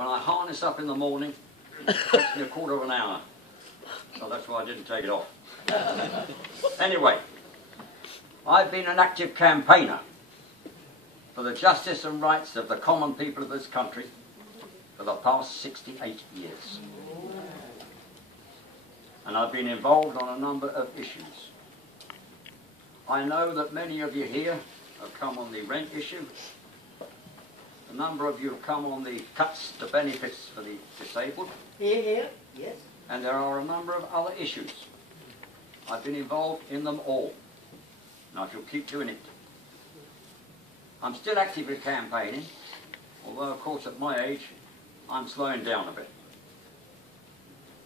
when I harness up in the morning, it takes me a quarter of an hour. So that's why I didn't take it off. Anyway, I've been an active campaigner for the justice and rights of the common people of this country for the past 68 years. And I've been involved on a number of issues. I know that many of you here have come on the rent issue. A number of you have come on the cuts to benefits for the disabled. Here, here, yes. And there are a number of other issues. I've been involved in them all, and I shall keep doing it. I'm still actively campaigning, although of course at my age I'm slowing down a bit.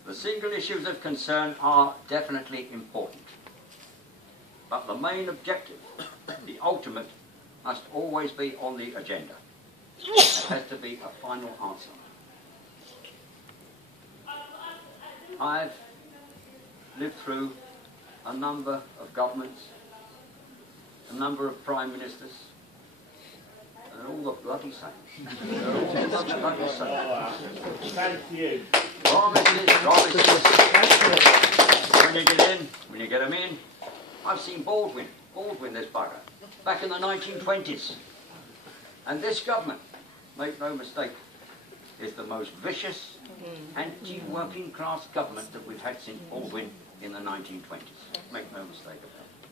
The single issues of concern are definitely important, but the main objective, the ultimate, must always be on the agenda. There has to be a final answer. I've lived through a number of governments, a number of prime ministers, and they're all the bloody same. They're all the bloody same. Thank you. Promises. When you get in, when you get them in, I've seen Baldwin, this bugger, back in the 1920s. And this government, make no mistake, is the most vicious, anti-working class government that we've had since Baldwin in the 1920s. Make no mistake about it.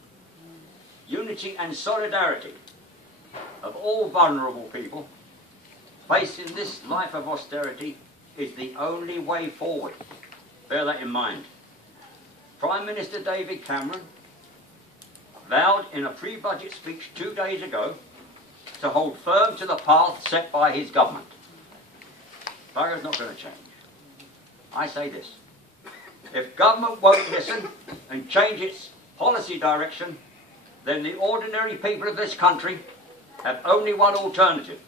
Unity and solidarity of all vulnerable people facing this life of austerity is the only way forward. Bear that in mind. Prime Minister David Cameron vowed in a pre-budget speech 2 days ago to hold firm to the path set by his government. Bugger's not going to change. I say this. If government won't listen and change its policy direction, then the ordinary people of this country have only one alternative.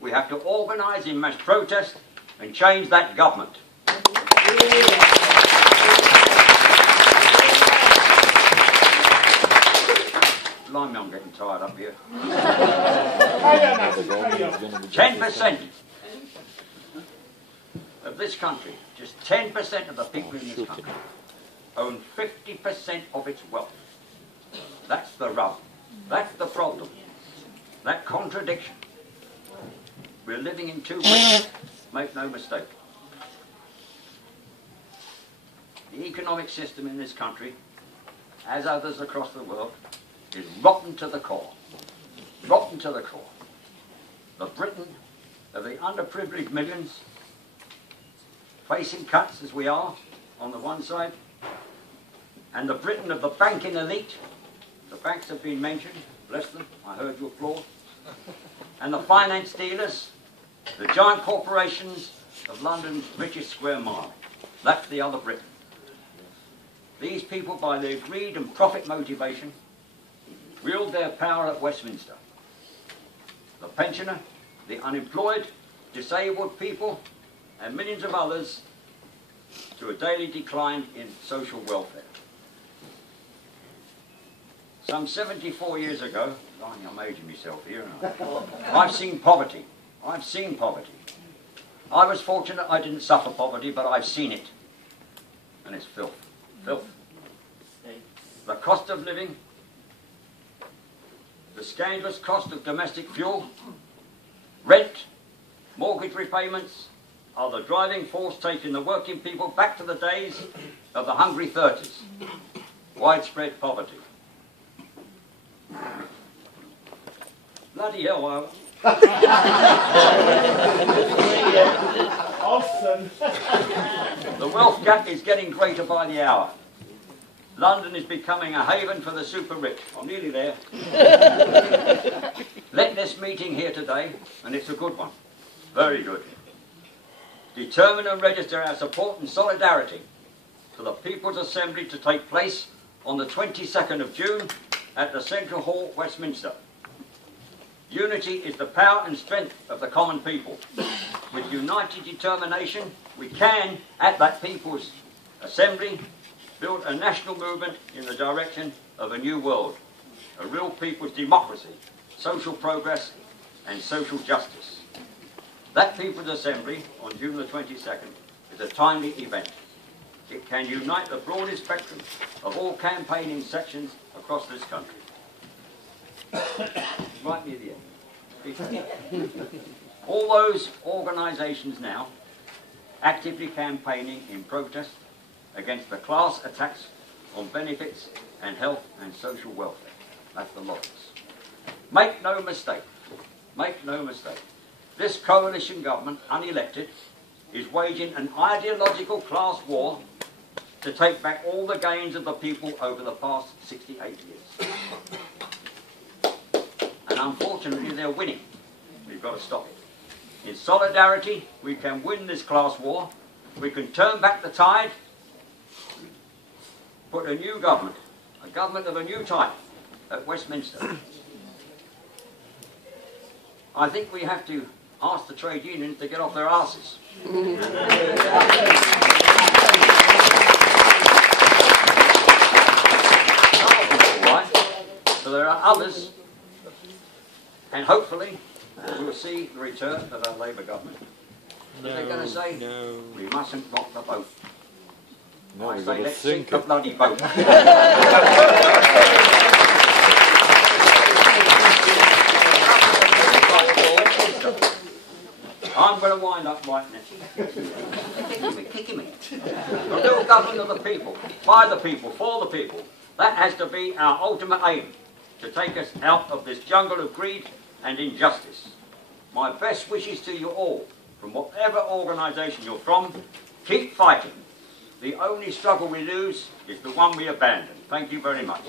We have to organise in mass protest and change that government. Blimey, I'm getting tired up here. 10% of this country, just 10% of the people in this country, own 50% of its wealth. That's the rub. That's the problem. That contradiction. We're living in two Britains, make no mistake. The economic system in this country, as others across the world, is rotten to the core. Rotten to the core. The Britain of the underprivileged millions, facing cuts as we are on the one side, and the Britain of the banking elite. The banks have been mentioned, bless them, I heard you applaud. And the finance dealers, the giant corporations of London's richest square mile. That's the other Britain. These people, by their greed and profit motivation, wield their power at Westminster. The pensioner, the unemployed, disabled people, and millions of others to a daily decline in social welfare. Some 74 years ago, I'm aging myself here, I've seen poverty. I've seen poverty. I was fortunate I didn't suffer poverty, but I've seen it. And it's filth. Filth. The cost of living, the scandalous cost of domestic fuel, rent, mortgage repayments are the driving force taking the working people back to the days of the hungry 30s. Widespread poverty. Bloody hell, Awesome. The wealth gap is getting greater by the hour. London is becoming a haven for the super rich. I'm nearly there. Let this meeting here today, and it's a good one, very good, determine and register our support and solidarity for the People's Assembly to take place on the 22nd of June at the Central Hall, Westminster. Unity is the power and strength of the common people. With united determination, we can, at that People's Assembly, build a national movement in the direction of a new world, a real people's democracy, social progress and social justice. That People's Assembly on June the 22nd is a timely event. It can unite the broadest spectrum of all campaigning sections across this country. Right near the end. All those organisations now actively campaigning in protest against the class attacks on benefits and health and social welfare. That's the Lorries. Make no mistake, this coalition government, unelected, is waging an ideological class war to take back all the gains of the people over the past 68 years. And unfortunately, they're winning. We've got to stop it. In solidarity, we can win this class war. We can turn back the tide, put a new government, a government of a new type, at Westminster. I think we have to ask the trade unions to get off their arses. So there are others, and hopefully we'll see the return of our Labour government. But they're going to say, we mustn't rock the boat. No, I say, let's sink the bloody boat. I'm going to wind up right now. Kicking me. A little government of the people, by the people, for the people. That has to be our ultimate aim, to take us out of this jungle of greed and injustice. My best wishes to you all, from whatever organisation you're from. Keep fighting. The only struggle we lose is the one we abandon. Thank you very much.